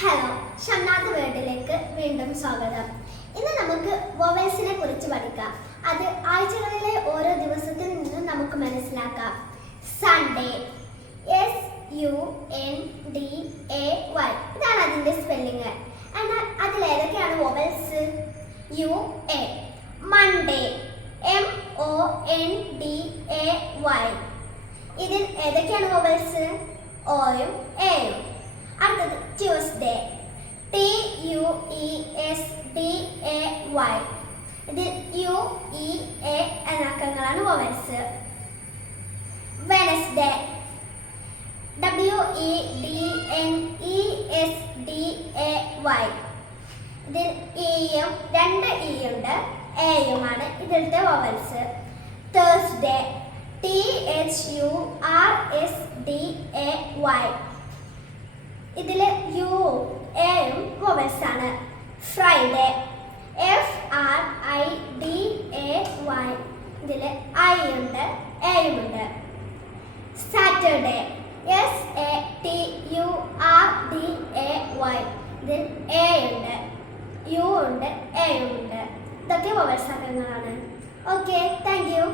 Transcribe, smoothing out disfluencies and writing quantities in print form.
Hello, Shamnath വേർഡിലേക്ക് വീണ്ടും സ്വാഗതം. ഇന്ന് നമുക്ക് വൊവൽസിനെ കുറിച്ച് പഠിക്കാം. അത് ആഴ്ചകളിലെ ഓരോ ദിവസത്തിൽ നിന്നും നമുക്ക് മനസ്സിലാക്കാം. സൺഡേ, SUNDAY, ഇതാണ് അതിന്റെ സ്പെല്ലിംഗ്. എന്നാൽ അതിൽ ഏതൊക്കെയാണ് വൊവൽസ്? UA. മൺഡേ, MONDAY, ഇതിൽ ഏതൊക്കെയാണ് വൊവൽസ്? ഓയും എയും. അടുത്തത് ട്യൂസ്ഡേ, TUESDAY, ഇതിൽ UE എന്ന അക്കങ്ങളാണ് വൊവൽസ്. വെനസ്ഡേ, WEDNESDAY, ഇതിൽ ഇയും രണ്ട് ഇയുണ്ട്, എയുമാണ് ഇതിലത്തെ വൊവൽസ്. തേഴ്സ്ഡേ, THURSDAY, ഇതില് യുവും എയും വൊവൽസ് ആണ്. ഫ്രൈഡേ, FRIDAY, ഇതില് ഐ ഉണ്ട്, എയും ഉണ്ട്. സാറ്റർഡേ, SATURDAY, ഇതിൽ എ ഉണ്ട്, യു ഉണ്ട്, എയും ഉണ്ട്. ഇതൊക്കെ വൊവൽസ് അക്കങ്ങളാണ്. Okay, thank U.